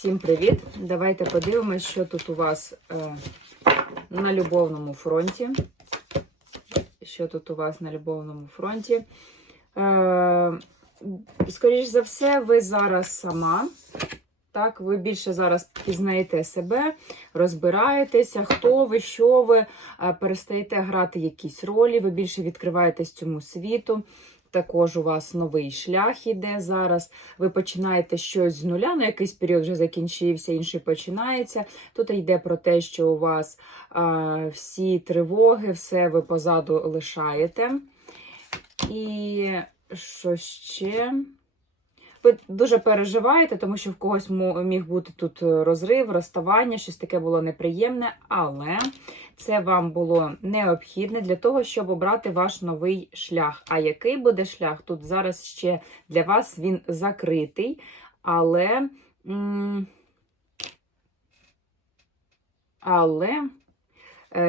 Всім привіт! Давайте подивимось, що тут у вас е, на любовному фронті. Що тут у вас на любовному фронті? Е, скоріш за все, ви зараз сама. Так, ви більше зараз пізнаєте себе, розбираєтеся, хто ви, що ви, е, перестаєте грати якісь ролі, ви більше відкриваєтесь цьому світу. Також у вас новий шлях іде зараз. Ви починаєте щось з нуля, на якийсь період вже закінчився, інший починається. Тут йде про те, що у вас а, всі тривоги, все ви позаду лишаєте. І що ще? Ви дуже переживаєте, тому що в когось міг бути тут розрив, розставання, щось таке було неприємне, але це вам було необхідне для того, щоб обрати ваш новий шлях. А який буде шлях? Тут зараз ще для вас він закритий, але. Але е,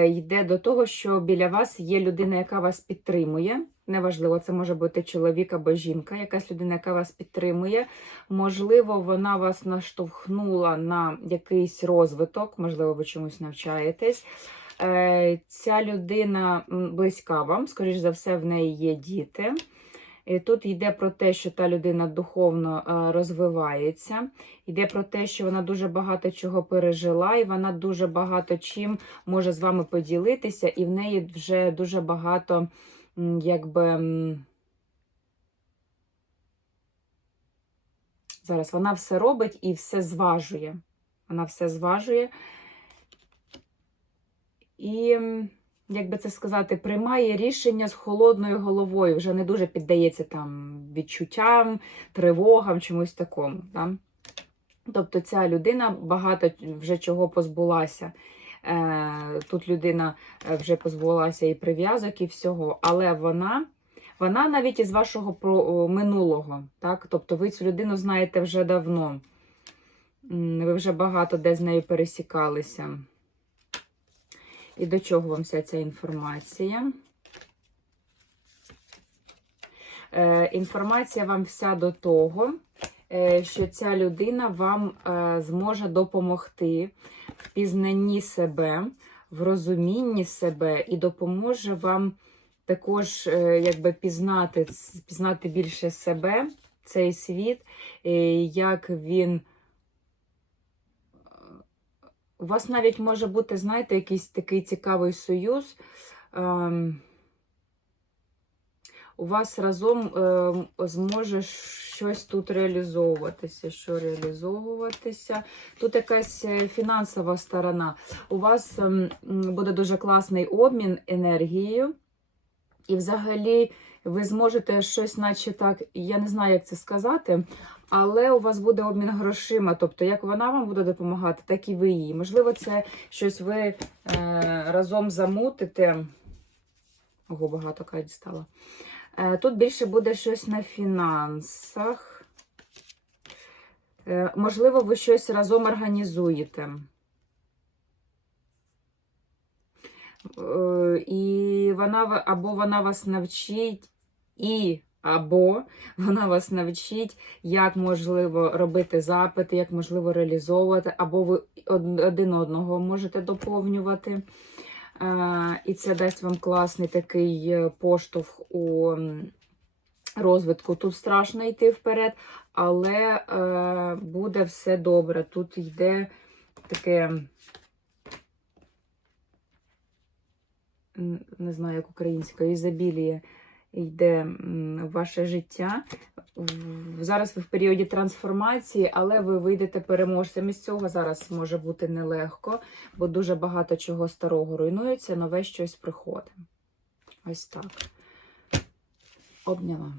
йде до того, що біля вас є людина, яка вас підтримує. Неважливо, це може бути чоловік або жінка, якась людина, яка вас підтримує. Можливо, вона вас наштовхнула на якийсь розвиток, можливо, ви чомусь навчаєтесь. Е, Ця людина близька вам, скоріш за все, в неї є діти. І Тут йде про те, що та людина духовно е, розвивається. Йде про те, що вона дуже багато чого пережила, і вона дуже багато чим може з вами поділитися, і в неї вже дуже багато, якби. Зараз вона все робить і все зважує. Вона все зважує. І, як би це сказати, приймає рішення з холодною головою, вже не дуже піддається там відчуттям, тривогам, чомусь такому. Да? Тобто ця людина багато вже чого позбулася. Е, Тут людина е, вже позбулася і прив'язок, і всього, але вона. Вона навіть із вашого минулого, так? Тобто ви цю людину знаєте вже давно. Ви вже багато де з нею пересікалися. І до чого вам вся ця інформація? Е, інформація вам вся до того, е, що ця людина вам е, зможе допомогти в пізнанні себе, в розумінні себе і допоможе вам також якби пізнати, пізнати більше себе, цей світ, як він. У вас навіть може бути, знаєте, якийсь такий цікавий союз. Ем, у вас разом ем, зможе щось тут реалізовуватися. Що реалізовуватися? Тут якась е, фінансова сторона. У вас ем, буде дуже класний обмін енергією. І взагалі ви зможете щось, наче так, я не знаю, як це сказати, але у вас буде обмін грошима. Тобто, як вона вам буде допомагати, так і ви їй. Можливо, це щось ви е, разом замутите. Ого, багато каді стало. Е, тут більше буде щось на фінансах. Е, можливо, ви щось разом організуєте. Е, І вона або вона вас навчить, і або вона вас навчить, як можливо робити запити, як можливо реалізовувати, або ви один одного можете доповнювати. І це дасть вам класний такий е, поштовх у розвитку. Тут страшно йти вперед, але е, буде все добре. Тут йде таке. не знаю, як українською, ізобіліє йде ваше життя. Зараз ви в періоді трансформації, але ви вийдете переможцем із цього. Зараз може бути нелегко, бо дуже багато чого старого руйнується, нове щось приходить. Ось так. Обняла.